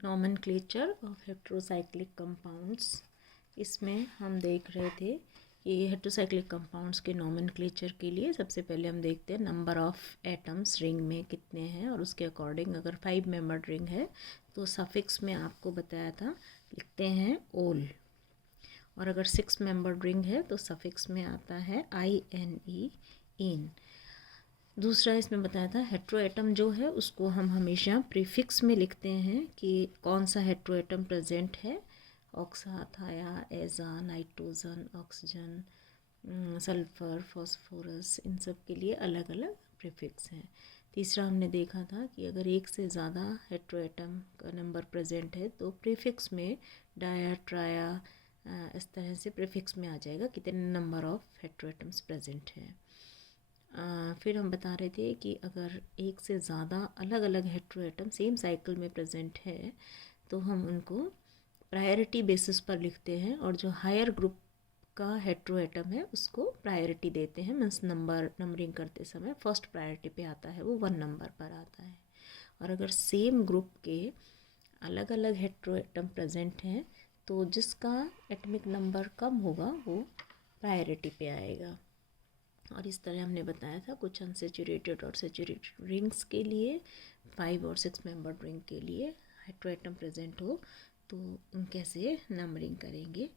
Nomenclature of heterocyclic compounds. इसमें हम देख रहे थे कि हेट्रोसाइक्लिक कंपाउंड्स के नॉमेनक्लेचर के लिए सबसे पहले हम देखते हैं नंबर ऑफ़ एटम्स रिंग में कितने हैं, और उसके अकॉर्डिंग अगर 5 मेंबर्ड रिंग है तो सफिक्स में आपको बताया था लिखते हैं ओल, और अगर 6 मेंबर्ड रिंग है तो सफिक्स में आता है INE इन। दूसरा इसमें बताया था हेट्रोएटम जो है उसको हम हमेशा प्रीफिक्स में लिखते हैं कि कौन सा हेट्रोएटम प्रेजेंट है। ऑक्सा, थाया, एजा, नाइट्रोजन, ऑक्सीजन, सल्फर, फॉस्फोरस, इन सब के लिए अलग अलग प्रीफिक्स हैं। तीसरा हमने देखा था कि अगर एक से ज़्यादा हेट्रोएटम का नंबर प्रेजेंट है तो प्रीफिक्स में डाया, ट्राया, इस तरह से प्रीफिक्स में आ जाएगा कितने नंबर ऑफ़ हेट्रोएटम्स प्रेजेंट हैं। फिर हम बता रहे थे कि अगर एक से ज़्यादा अलग अलग हेट्रोएटम सेम साइकिल में प्रेजेंट है तो हम उनको प्रायोरिटी बेसिस पर लिखते हैं, और जो हायर ग्रुप का हेट्रोएटम है उसको प्रायोरिटी देते हैं। मीन्स नंबरिंग करते समय फर्स्ट प्रायोरिटी पे आता है, वो 1 नंबर पर आता है। और अगर सेम ग्रुप के अलग अलग हेट्रोएटम प्रेजेंट हैं तो जिसका एटॉमिक नंबर कम होगा वो प्रायोरिटी पे आएगा। और इस तरह हमने बताया था कुछ अनसेचुरेटेड और सेचुरेटेड रिंग्स के लिए 5 और 6 मेंबर्ड रिंग के लिए हेट्रोएटम प्रेजेंट हो तो उन कैसे नंबरिंग करेंगे।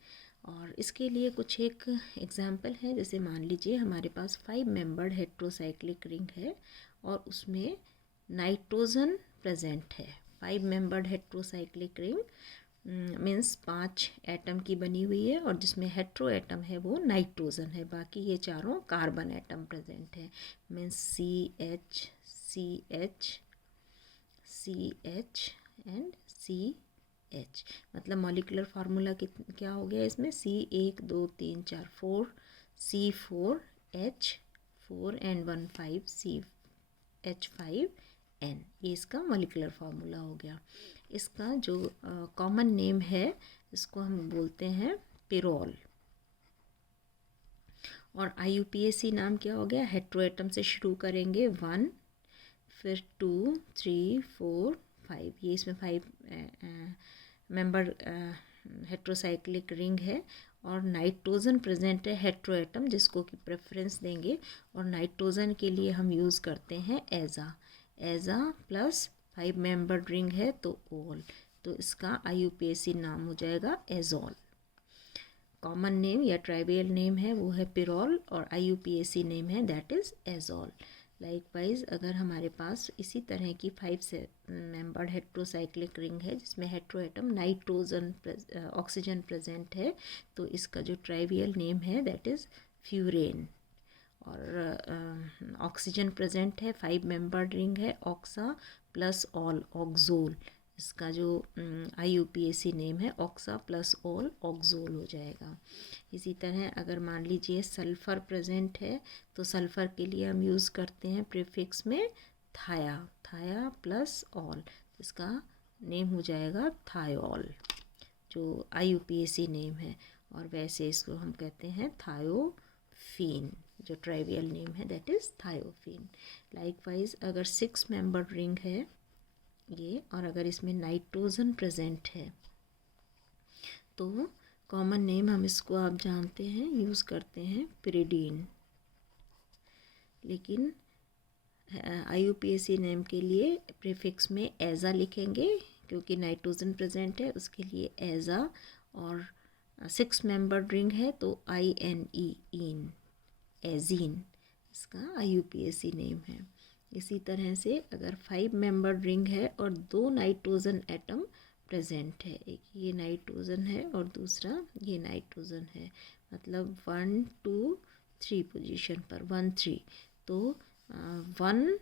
और इसके लिए कुछ एक एग्जांपल है, जैसे मान लीजिए हमारे पास 5 मेंबर्ड हेट्रोसाइक्लिक रिंग है और उसमें नाइट्रोजन प्रेजेंट है। 5 membered heterocyclic ring means 5 atom की बनी हुई है और जिसमें हेट्रो एटम है वो नाइट्रोजन है, बाकी ये चारों कार्बन एटम प्रेजेंट है। Means CH CH CH and CH। मतलब मॉलिक्यूलर फार्मूला क्या हो गया इसमें, C1 2 3 4 4 C4H 4 एंड 1 5 CH5N, ये इसका मॉलिक्यूलर फार्मूला हो गया। इसका जो कॉमन नेम है इसको हम बोलते हैं पिरोल। और IUPAC नाम क्या हो गया, हेट्रोएटम से शुरू करेंगे 1, फिर 2 3 4 5, ये इसमें 5 मेंबर हेट्रोसाइक्लिक रिंग है। और नाइट्रोजन प्रेजेंट है हेट्रोएटम जिसको कि प्रेफरेंस देंगे, और नाइट्रोजन के लिए हम यूज़ करते हैं एजा प्लस 5 मेंबर्ड रिंग है तो ओल, तो इसका IUPAC नाम हो जाएगा एजोल। कॉमन नेम या ट्राइवियल नेम है वो है पिरोल और IUPAC नेम है दैट इज़ एजोल। लाइकवाइज अगर हमारे पास इसी तरह की 5 मेंबर्ड हेट्रोसाइक्लिक रिंग है जिसमें हेट्रोएटम नाइट्रोजन ऑक्सीजन प्रेजेंट है तो इसका जो ट्राइवियल नेम है दैट इज़ फ्यूरेन। और ऑक्सीजन प्रेजेंट है, 5 मेंबर्ड रिंग है ऑक्सा प्लस ऑल ऑक्सोल, इसका जो IUPAC नेम है ऑक्सा प्लस ऑल ऑक्सोल हो जाएगा। इसी तरह अगर मान लीजिए सल्फ़र प्रेजेंट है तो सल्फ़र के लिए हम यूज़ करते हैं प्रीफिक्स में थाया प्लस ऑल, इसका नेम हो जाएगा थायोल जो IUPAC नेम है। और वैसे इसको हम कहते हैं थायोफीन, जो ट्राइवियल नेम है दैट इज़ थायोफीन। लाइकवाइज अगर 6 मेंबर्ड रिंग है ये, और अगर इसमें नाइट्रोजन प्रेजेंट है तो कॉमन नेम हम इसको आप जानते हैं यूज़ करते हैं पिरिडीन, लेकिन IUPAC नेम के लिए प्रीफिक्स में एजा लिखेंगे क्योंकि नाइट्रोजन प्रेजेंट है, उसके लिए एजा। और 6 मेंबर्ड रिंग है तो INE इन, एजीन, इसका IUPAC नेम है। इसी तरह से अगर 5 मेंबर्ड रिंग है और 2 नाइट्रोजन एटम प्रेजेंट है, एक ये नाइट्रोजन है और दूसरा ये नाइट्रोजन है, मतलब 1 2 3 पोजीशन पर 1 3, तो 1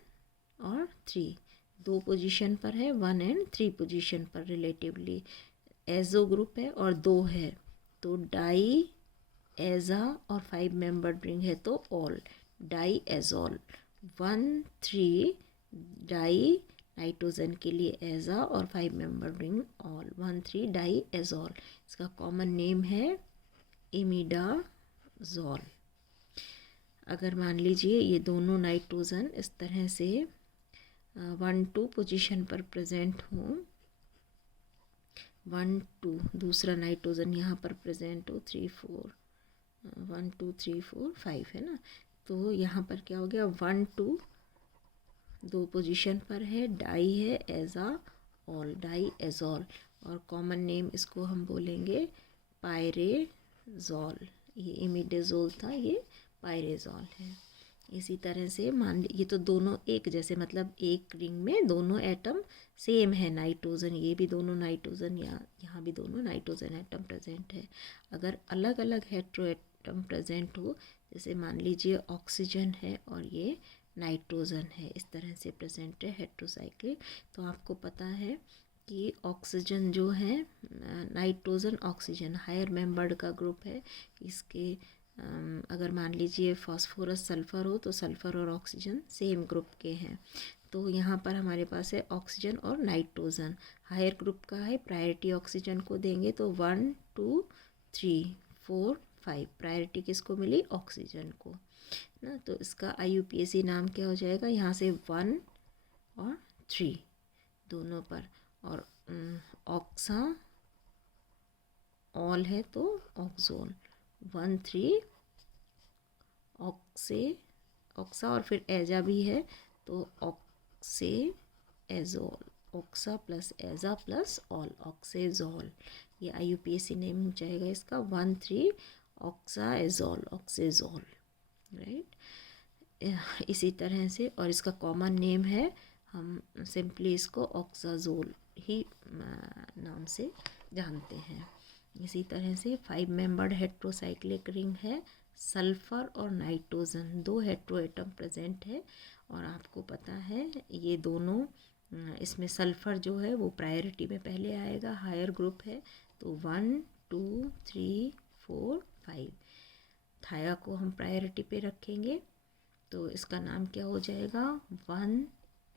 और 3 2 पोजीशन पर है, 1 एंड 3 पोजीशन पर रिलेटिवली। एजो ग्रुप है और 2 है तो डाई एजा, और 5 मेंबर्ड रिंग है तो all, die azole. 1 3 die nitrogen के लिए एजा और 5 membered ring all, 1 3 die azole, इसका कॉमन नेम है इमिडाजोल। अगर मान लीजिए ये दोनों नाइट्रोजन इस तरह से 1 2 पोजीशन पर प्रेजेंट हों 1 2 दूसरा नाइट्रोजन यहाँ पर प्रेजेंट हो, 3 4 1 2 3 4 5 है ना, तो यहाँ पर क्या हो गया 1 2 दो पोजीशन पर है, डाई है एज़ाऑल, डाई एज़ॉल, और कॉमन नेम इसको हम बोलेंगे पायरेजॉल। ये इमिडाज़ोल था, ये पायरेजॉल है। इसी तरह से मान ये तो दोनों एक जैसे, मतलब एक रिंग में दोनों एटम सेम है, नाइट्रोजन, ये भी दोनों नाइट्रोजन, यहाँ भी दोनों नाइट्रोजन एटम प्रेजेंट है। अगर अलग अलग हेट्रो एटम प्रेजेंट हो, जैसे मान लीजिए ऑक्सीजन है और ये नाइट्रोजन है, इस तरह से प्रेजेंट है हेट्रोसाइक्लिक, तो आपको पता है कि ऑक्सीजन जो है, नाइट्रोजन ऑक्सीजन हायर मेंबर्ड का ग्रुप है। इसके अगर मान लीजिए फास्फोरस सल्फ़र हो तो सल्फ़र और ऑक्सीजन सेम ग्रुप के हैं, तो यहाँ पर हमारे पास है ऑक्सीजन और नाइट्रोजन, हायर ग्रुप का है, प्रायोरिटी ऑक्सीजन को देंगे, तो 1 2 3 4 5 प्रायोरिटी किसको मिली, ऑक्सीजन को ना। तो इसका IUPAC नाम क्या हो जाएगा, यहाँ से 1 और 3 दोनों पर, और ऑक्सा ऑल है तो ऑक्सोल, 1 3 ऑक्सा और फिर एजा भी है तो ऑक्से एजोल, ऑक्सा प्लस एजा प्लस ऑल, ऑक्सेजोल, ये IUPAC नेम हो जाएगा इसका, 1 3 ऑक्सा एजोल, ऑक्सेजोल, राइट। इसी तरह से, और इसका कॉमन नेम है, हम सिंपली इसको ऑक्साजोल ही नाम से जानते हैं। इसी तरह से 5 मेंबर्ड हेट्रोसाइक्लिक रिंग है, सल्फ़र और नाइट्रोजन दो हेट्रो एटम प्रेजेंट है, और आपको पता है ये दोनों, इसमें सल्फ़र जो है वो प्रायोरिटी में पहले आएगा, हायर ग्रुप है, तो 1 2 3 4 5, थाया को हम प्रायोरिटी पे रखेंगे, तो इसका नाम क्या हो जाएगा 1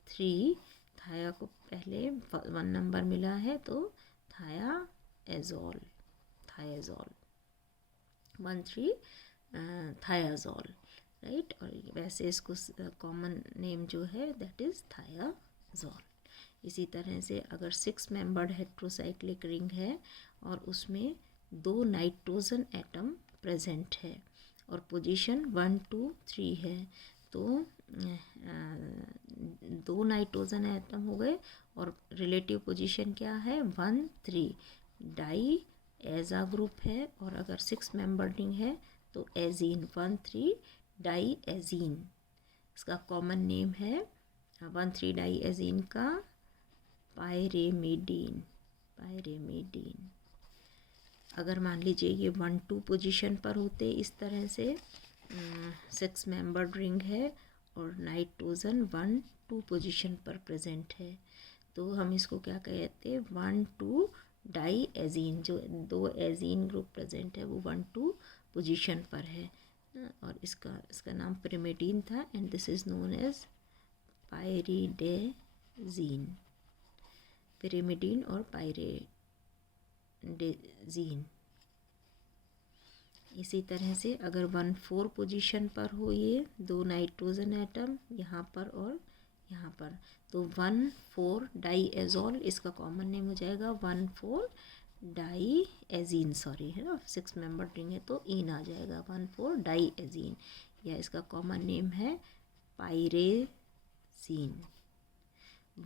3, थाया को पहले 1 नंबर मिला है तो थाया एजोल, थायाजोल, 1 3 थायाजोल, राइट। और वैसे इसको कॉमन नेम जो है दैट इज़ थायाजोल। इसी तरह से अगर 6 मेंबर्ड हेट्रोसाइक्लिक रिंग है और उसमें 2 नाइट्रोजन एटम प्रेजेंट है और पोजीशन 1 2 3 है, तो 2 नाइट्रोजन एटम हो गए और रिलेटिव पोजीशन क्या है 1 3, डाई एजा ग्रुप है, और अगर 6 मेंबर रिंग है तो एजीन, 1 3 डाई एजीन, इसका कॉमन नेम है 1 3 डाई एजीन का पायरेमिडीन, पायरेमिडीन। अगर मान लीजिए ये 1 2 पोजीशन पर होते, इस तरह से 6 मेंबर्ड रिंग है और नाइट्रोजन 1 2 पोजीशन पर प्रेजेंट है, तो हम इसको क्या कहते हैं 1 2 डाई एजीन, जो 2 एजीन ग्रुप प्रेजेंट है वो 1 2 पोजीशन पर है, और इसका नाम पिरिमिडीन था, and this is known as pyridazine, pyrimidine और पायरिडेजीन। इसी तरह से अगर 1 4 पोजीशन पर हो ये 2 नाइट्रोजन एटम यहाँ पर और यहाँ पर, तो 1 4 डाई एजोल, इसका कॉमन नेम हो जाएगा 1 4 डाई एजीन, सॉरी है ना 6 मेंबर रिंग है तो इन आ जाएगा 1 4 डाई एजीन, या इसका कॉमन नेम है पायरेजीन।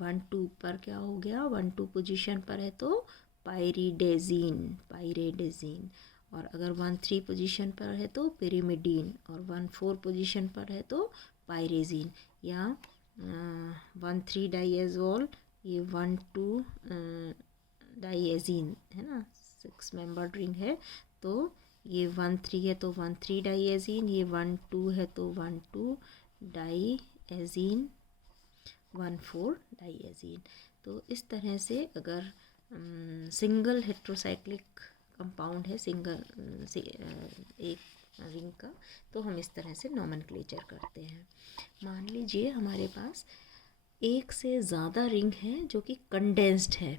1 2 पर क्या हो गया 1 2 पोजीशन पर है तो पायरिडेजीन, पायरिडेजीन, और अगर 1 3 पोजीशन पर है तो पिरिमिडीन, और 1 4 पोजीशन पर है तो पायरेजीन, या 1 3 डाईएजोल, ये 1 2 डाईएजीन है ना, 6 मेंबर रिंग है तो ये 1 3 है तो 1 3 डाईएजीन, ये 1 2 है तो 1 2 डाईएजीन, 1 4 डाईएजीन। तो इस तरह से अगर सिंगल हेट्रोसाइक्लिक कंपाउंड है, सिंगल एक रिंग का, तो हम इस तरह से नॉमेनक्लेचर करते हैं। मान लीजिए हमारे पास एक से ज़्यादा रिंग हैं जो कि कंडेंस्ड है,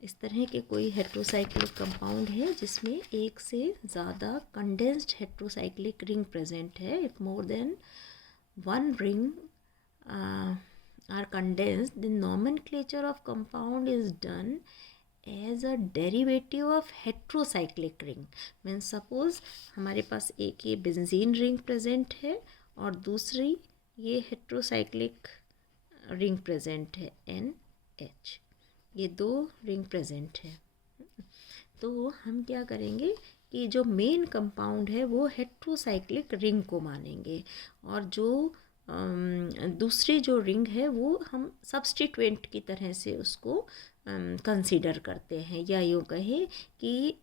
इस तरह के कोई हेट्रोसाइक्लिक कंपाउंड है जिसमें एक से ज़्यादा कंडेंस्ड हेट्रोसाइक्लिक रिंग प्रेजेंट है, if more than 1 ring are condensed, the nomenclature of compound is done as a derivative of heterocyclic ring. Means suppose हमारे पास एक ये बेंजीन रिंग प्रेजेंट है और दूसरी ये हेट्रोसाइक्लिक रिंग प्रेजेंट है NH, ये दो रिंग प्रेजेंट है। तो हम क्या करेंगे कि जो मेन कंपाउंड है वो हेट्रोसाइक्लिक रिंग को मानेंगे और जो दूसरी जो रिंग है वो हम सब्स्टिट्यूएंट की तरह से उसको कंसीडर करते हैं, या यूँ कहें कि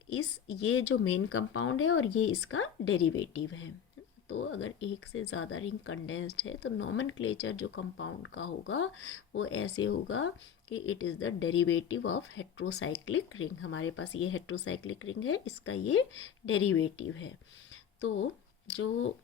ये जो मेन कंपाउंड है और ये इसका डेरिवेटिव है। तो अगर एक से ज़्यादा रिंग कंडेंस्ड है तो नॉमेनक्लेचर जो कंपाउंड का होगा वो ऐसे होगा कि it is the derivative of heterocyclic ring. हमारे पास ये हेट्रोसाइक्लिक रिंग है, इसका ये डेरिवेटिव है। तो जो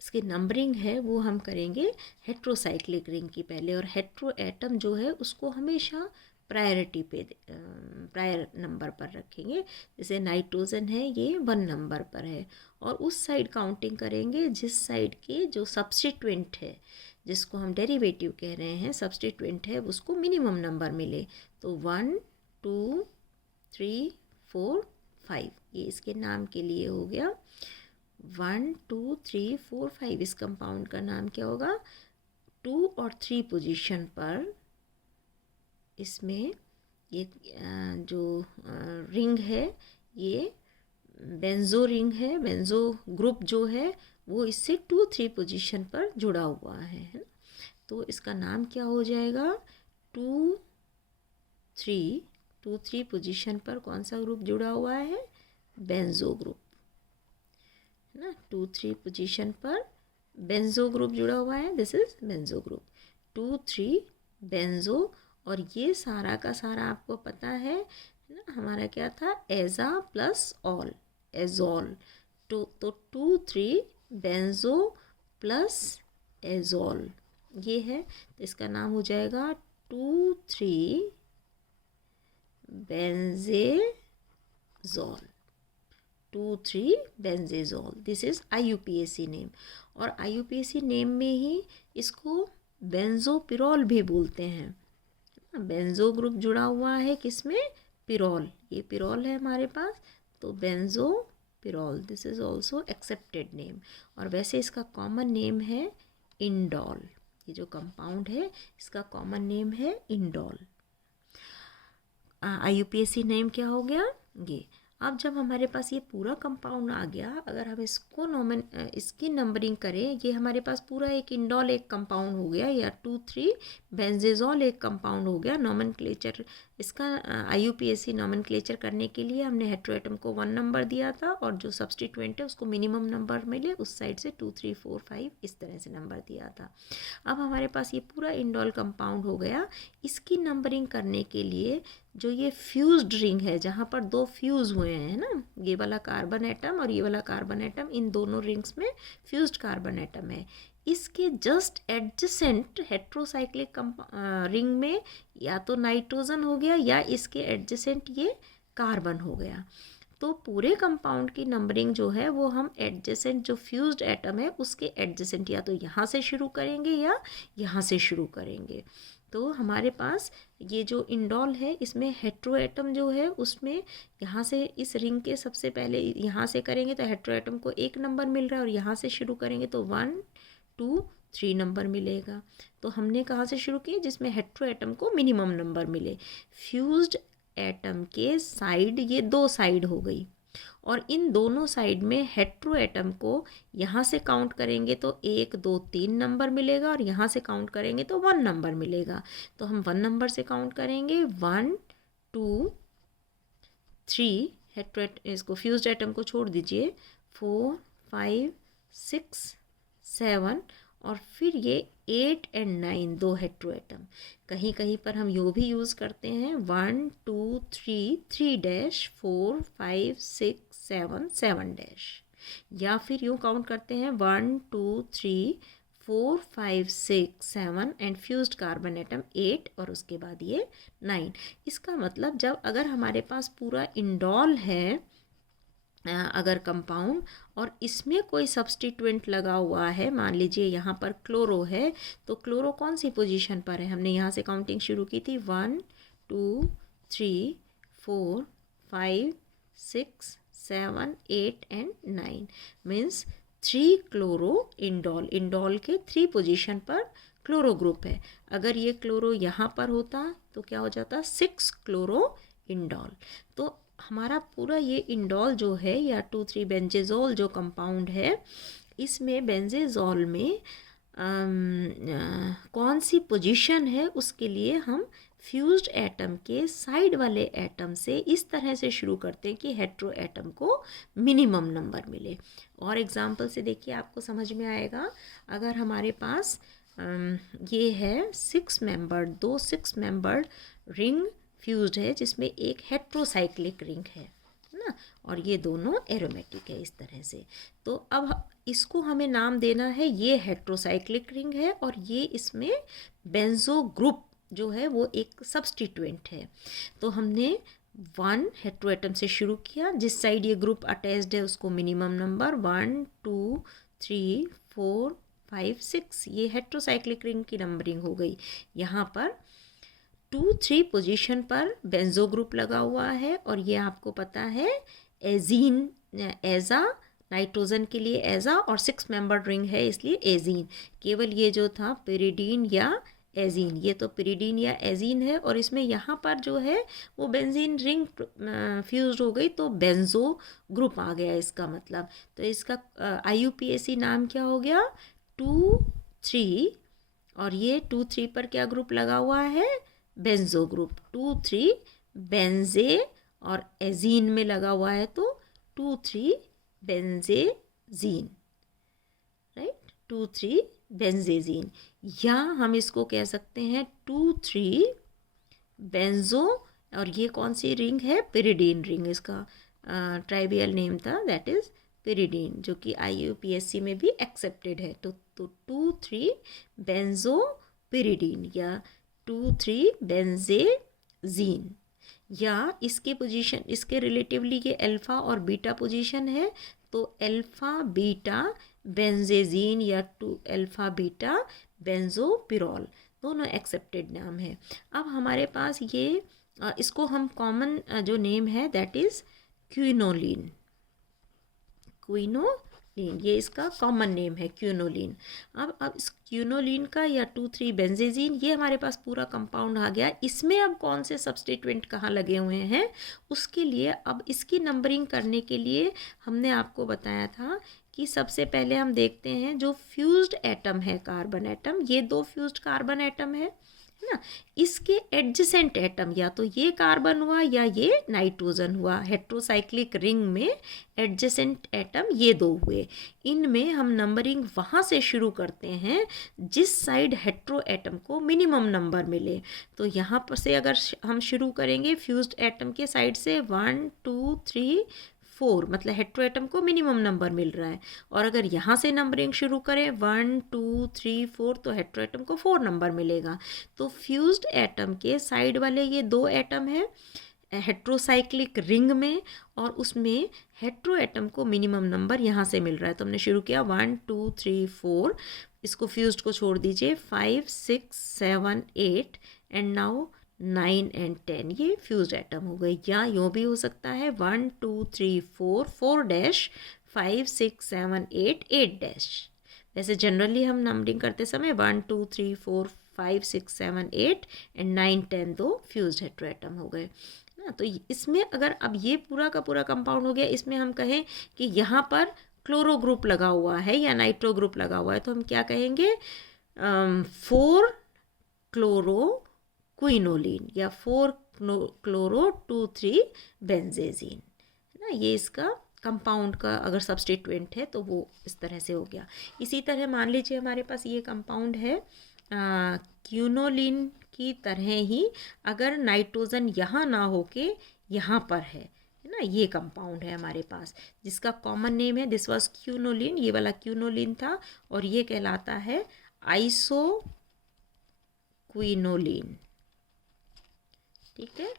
इसकी नंबरिंग है वो हम करेंगे हेट्रोसाइक्लिक रिंग की पहले, और हेट्रो एटम जो है उसको हमेशा प्रायोरिटी पे प्रायर नंबर पर रखेंगे। जैसे नाइट्रोजन है ये 1 नंबर पर है, और उस साइड काउंटिंग करेंगे जिस साइड के जो सब्स्टिट्यूएंट है, जिसको हम डेरिवेटिव कह रहे हैं, सब्स्टिट्यूएंट है, उसको मिनिमम नंबर मिले। तो 1 2 3 4 5 ये इसके नाम के लिए हो गया। 1 2 3 4 5 इस कंपाउंड का नाम क्या होगा? 2 और 3 पोजीशन पर इसमें ये जो रिंग है ये बेंजो रिंग है। बेंजो ग्रुप जो है वो इससे 2 3 पोजीशन पर जुड़ा हुआ है। तो इसका नाम क्या हो जाएगा? 2 3 पोजीशन पर कौन सा ग्रुप जुड़ा हुआ है? बेंजो ग्रुप है ना। 2 3 पोजीशन पर बेंजो ग्रुप जुड़ा हुआ है, this is benzo group. 2 3 benzo, और ये सारा का सारा आपको पता है ना, हमारा क्या था? एजा प्लस ऑल, एजोल। तो 2 3 बेंजो प्लस एजोल ये है, तो इसका नाम हो जाएगा 2 3 बेंजेजोल। 2 3 बेंजेजोल, दिस इज IUPAC नेम। और IUPAC नेम में ही इसको बेंजोपिरोल भी बोलते हैं। बेंजो ग्रुप जुड़ा हुआ है किसमें? पिरोल। ये पिरोल है हमारे पास, तो benzopyrrole, this is also accepted name. और वैसे इसका कॉमन नेम है इंडोल। ये जो कंपाउंड है इसका कॉमन नेम है इंडोल। IUPAC नेम क्या हो गया? ये। अब जब हमारे पास ये पूरा कंपाउंड आ गया, अगर हम इसको इसकी नंबरिंग करें, ये हमारे पास पूरा एक इंडोल एक कंपाउंड हो गया, या 2 3 बेंजेजोल एक कंपाउंड हो गया। नॉमेनक्लेचर इसका IUPAC नॉमेनक्लेचर करने के लिए हमने हेट्रोएटम को 1 नंबर दिया था, और जो सब्स्टिट्यूएंट है उसको मिनिमम नंबर मिले उस साइड से 2 3 4 5 इस तरह से नंबर दिया था। अब हमारे पास ये पूरा इंडोल कंपाउंड हो गया। इसकी नंबरिंग करने के लिए जो ये फ्यूज्ड रिंग है, जहाँ पर 2 फ्यूज़ हुए हैं ना, ये वाला कार्बन एटम और ये वाला कार्बन एटम, इन दोनों रिंग्स में फ्यूज्ड कार्बन एटम है। इसके जस्ट एडजेसेंट हेट्रोसाइक्लिक रिंग में या तो नाइट्रोजन हो गया, या इसके एडजेसेंट ये कार्बन हो गया। तो पूरे कंपाउंड की नंबरिंग जो है वो हम एडजेसेंट जो फ्यूज्ड एटम है उसके एडजेसेंट या तो यहाँ से शुरू करेंगे या यहाँ से शुरू करेंगे। तो हमारे पास ये जो इंडोल है इसमें हेट्रो एटम जो है उसमें यहाँ से इस रिंग के सबसे पहले यहाँ से करेंगे तो हेट्रो एटम को 1 नंबर मिल रहा है, और यहाँ से शुरू करेंगे तो 1 2 3 नंबर मिलेगा। तो हमने कहाँ से शुरू किया? जिसमें हेट्रो एटम को मिनिमम नंबर मिले। फ्यूज्ड एटम के साइड ये 2 साइड हो गई, और इन दोनों साइड में हेट्रो एटम को यहाँ से काउंट करेंगे तो 1 2 3 नंबर मिलेगा, और यहाँ से काउंट करेंगे तो 1 नंबर मिलेगा। तो हम 1 नंबर से काउंट करेंगे, 1 2 3 हेट्रो इसको फ्यूज्ड एटम को छोड़ दीजिए, 4 5 6 7, और फिर ये 8 और 9 2 हेट्रो एटम। कहीं कहीं पर हम यो भी यूज़ करते हैं 1 2 3 3 डैश 4 5 6 7 7 डैश, या फिर यूँ काउंट करते हैं 1 2 3 4 5 6 7 एंड फ्यूज्ड कार्बन एटम 8 और उसके बाद ये 9। इसका मतलब जब अगर हमारे पास पूरा इंडोल है अगर कंपाउंड और इसमें कोई सब्स्टिट्यूएंट लगा हुआ है, मान लीजिए यहाँ पर क्लोरो है, तो क्लोरो कौन सी पोजीशन पर है? हमने यहाँ से काउंटिंग शुरू की थी 1 2 3 4 5 6 7 8 and 9 means 3 chloro indole. Indole के 3 पोजीशन पर क्लोरो ग्रुप है। अगर ये क्लोरो यहाँ पर होता तो क्या हो जाता? 6 क्लोरो इंडोल। तो हमारा पूरा ये इंडोल जो है या 2,3 बेंजेजोल जो कंपाउंड है, इसमें बेंजेजोल में कौन सी पोजीशन है उसके लिए हम फ्यूज्ड एटम के साइड वाले एटम से इस तरह से शुरू करते हैं कि हेट्रो एटम को मिनिमम नंबर मिले। और एग्जांपल से देखिए आपको समझ में आएगा। अगर हमारे पास ये है 6 मेंबर्ड रिंग फ्यूज्ड है जिसमें एक हेट्रोसाइक्लिक रिंग है ना, और ये दोनों एरोमेटिक है इस तरह से। तो अब इसको हमें नाम देना है, ये हेट्रोसाइक्लिक रिंग है और ये इसमें बेंजो ग्रुप जो है वो एक सब्स्टिट्यूएंट है। तो हमने 1 हेट्रो एटम से शुरू किया, जिस साइड ये ग्रुप अटैच्ड है उसको मिनिमम नंबर 1 2 3 4 5 6, ये हेट्रोसाइक्लिक रिंग की नंबरिंग हो गई। यहाँ पर 2-3 पोजीशन पर बेंजो ग्रुप लगा हुआ है और ये आपको पता है एजीन, एजा नाइट्रोजन के लिए एजा, और 6 मेंबर्ड रिंग है इसलिए एजीन। केवल ये जो था पिरिडीन या एजीन, ये तो पिरिडीन या एजीन है और इसमें यहाँ पर जो है वो बेंजीन रिंग फ्यूज हो गई तो बेंजो ग्रुप आ गया इसका मतलब। तो इसका IUPAC नाम क्या हो गया? 2-3, और ये 2-3 पर क्या ग्रुप लगा हुआ है? Banjo group. 2-3 बेंजे और एजीन में लगा हुआ है तो 2-3 बेंजेजीन, राइट, 2-3 बेंजेजीन। या हम इसको कह सकते हैं 2-3 बेंजो, और ये कौन सी रिंग है? पिरिडीन रिंग, इसका ट्राइबियल नेम था दैट इज पिरिडीन, जो कि IUPAC में भी एक्सेप्टेड है। तो 2-3 बेंजो पिरिडीन या 2-3 बेंजेजीन। या इसके पोजीशन, इसके रिलेटिवली ये अल्फ़ा और बीटा पोजीशन है तो अल्फ़ा बीटा बेंजेजीन या 2 अल्फ़ा बीटा बेंजोपिरोल, दोनों एक्सेप्टेड नाम है। अब हमारे पास ये इसको हम कॉमन जो नेम है दैट इज़ क्विनोलिन। ये इसका कॉमन नेम है क्विनोलिन। अब इस क्विनोलिन का या 2-3 बेंजेजीन, ये हमारे पास पूरा कंपाउंड आ गया। इसमें अब कौन से सब्स्टिट्यूएंट कहाँ लगे हुए हैं उसके लिए अब इसकी नंबरिंग करने के लिए हमने आपको बताया था कि सबसे पहले हम देखते हैं जो फ्यूज्ड एटम है, कार्बन एटम, ये 2 फ्यूज्ड कार्बन एटम है ना, इसके एडजेसेंट एटम या तो ये कार्बन हुआ या ये नाइट्रोजन हुआ। हेट्रोसाइक्लिक रिंग में एडजेसेंट एटम ये 2 हुए। इनमें हम नंबरिंग वहाँ से शुरू करते हैं जिस साइड हेट्रो एटम को मिनिमम नंबर मिले। तो यहाँ पर से अगर हम शुरू करेंगे फ्यूज्ड एटम के साइड से 1 2 3 4, मतलब हेट्रो एटम को मिनिमम नंबर मिल रहा है, और अगर यहाँ से नंबरिंग शुरू करें 1 2 3 4 तो हेट्रो एटम को 4 नंबर मिलेगा। तो फ्यूज्ड एटम के साइड वाले ये 2 एटम है हेट्रोसाइक्लिक रिंग में, और उसमें हेट्रो एटम को मिनिमम नंबर यहाँ से मिल रहा है। तो हमने शुरू किया 1 2 3 4, इसको फ्यूज्ड को छोड़ दीजिए 5 6 7 8 एंड नाउ 9 एंड 10, ये फ्यूज्ड एटम हो गई। या यूँ भी हो सकता है 1 2 3 4 4 डैश 5 6 7 8 8 डैश। वैसे जनरली हम नंबरिंग करते समय 1 2 3 4 5 6 7 8 एंड 9 10 दो फ्यूज्ड हेट्रो एटम हो गए ना। तो इसमें अगर अब ये पूरा का पूरा कंपाउंड हो गया, इसमें हम कहें कि यहाँ पर क्लोरो ग्रुप लगा हुआ है या नाइट्रो ग्रुप लगा हुआ है तो हम क्या कहेंगे? 4 क्लोरो क्विनोलिन या 4 क्लोरो 2-3 बेंजेजीन ना। ये इसका कंपाउंड का अगर सब्स्टिट्यूएंट है तो वो इस तरह से हो गया। इसी तरह मान लीजिए हमारे पास ये कंपाउंड है क्विनोलिन की तरह ही, अगर नाइट्रोजन यहाँ ना होके यहाँ पर है ना, ये कंपाउंड है हमारे पास जिसका कॉमन नेम है, दिस वाज क्विनोलिन, ये वाला क्विनोलिन था और ये कहलाता है आइसो क्विनोलिन, ठीक है।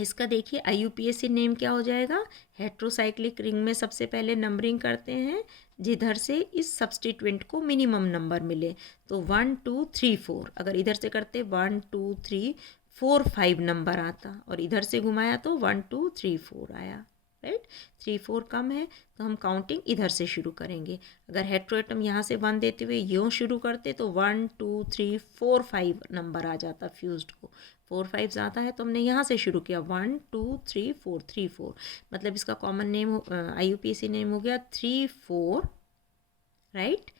इसका देखिए IUPAC नेम क्या हो जाएगा, हेट्रोसाइक्लिक रिंग में सबसे पहले नंबरिंग करते हैं जिधर से इस सब्स्टिट्यूएंट को मिनिमम नंबर मिले, तो 1 2 3 4, अगर इधर से करते 1 2 3 4 5 नंबर आता और इधर से घुमाया तो 1 2 3 4 आया, राइट। 3 4 कम है तो हम काउंटिंग इधर से शुरू करेंगे। अगर हेट्रो एटम यहाँ से 1 देते हुए यूँ शुरू करते तो 1 2 3 4 5 नंबर आ जाता फ्यूज्ड को। 4 5 ज़्यादा है तो हमने यहाँ से शुरू किया 1 2 3 4 3 4, मतलब इसका कॉमन नेम IUPAC नेम हो गया 3 4, राइट।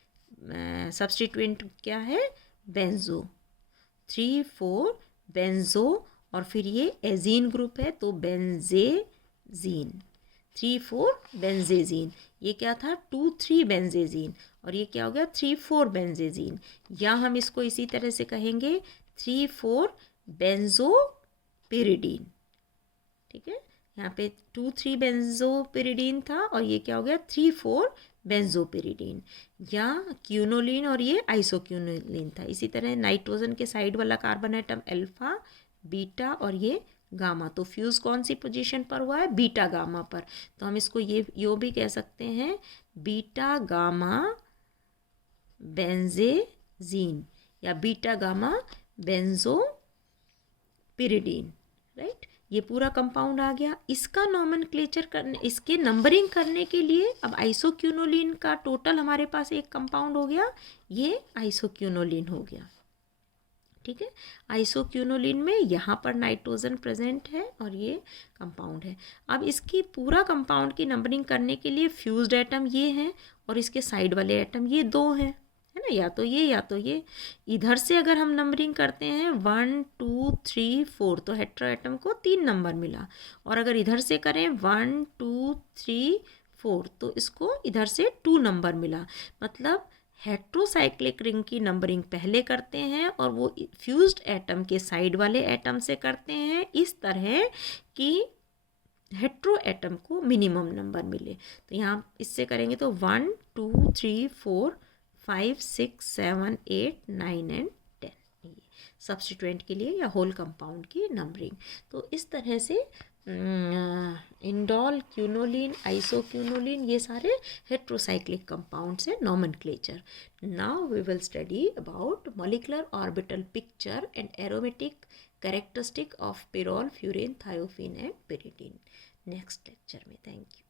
सब्स्टिट्यूएंट क्या है, बेंजो, 3 4 बेंजो, और फिर ये एजीन ग्रुप है तो बेंजेजीन, 3 4 बेंजेजीन। ये क्या था 2 3 बेंजेजीन, और ये क्या हो गया 3 4 बेंजेजीन। या हम इसको इसी तरह से कहेंगे 3 4 बेंजोपिरिडीन, ठीक है। यहाँ पे 2 3 बेंजोपिरिडीन था और ये क्या हो गया 3 4 बेंजोपिरिडीन। या क्यूनोलिन और ये आइसोक्यूनोलिन था। इसी तरह नाइट्रोजन के साइड वाला कार्बन एटम अल्फा, बीटा और ये गामा, तो फ्यूज कौन सी पोजीशन पर हुआ है, बीटा गामा पर, तो हम इसको ये भी कह सकते हैं बीटा गामा बेंजेजीन या बीटा गामा बेंजोपिरिडीन, राइट। ये पूरा कंपाउंड आ गया। इसका नॉमेनक्लेचर करने, इसके नंबरिंग करने के लिए अब आइसोक्यूनोलिन का टोटल हमारे पास एक कंपाउंड हो गया, ये आइसोक्यूनोलिन हो गया, ठीक है। आइसोक्यूनोलिन में यहाँ पर नाइट्रोजन प्रेजेंट है और ये कंपाउंड है। अब इसकी पूरा कंपाउंड की नंबरिंग करने के लिए फ्यूज्ड एटम ये हैं और इसके साइड वाले एटम ये दो हैं, है ना, या तो ये या तो ये। इधर से अगर हम नंबरिंग करते हैं 1 2 3 4 तो हेट्रो एटम को 3 नंबर मिला, और अगर इधर से करें 1 2 3 4 तो इसको इधर से 2 नंबर मिला। मतलब हेट्रोसाइक्लिक रिंग की नंबरिंग पहले करते हैं और वो फ्यूज्ड एटम के साइड वाले एटम से करते हैं इस तरह कि हेट्रो एटम को मिनिमम नंबर मिले। तो यहाँ इससे करेंगे तो 1 2 3 4 5 6 7 8 9 एंड 10, ये सब्स्टिट्यूएंट के लिए या होल कंपाउंड की नंबरिंग। तो इस तरह से इंडोल, क्यूनोलिन, आइसोक्यूनोलिन ये सारे हेट्रोसाइक्लिक कंपाउंड्स हैं nomenclature. Now we will study about molecular orbital picture and aromatic characteristic of pyrrole, furan, thiophene and pyridine next lecture में। Thank you.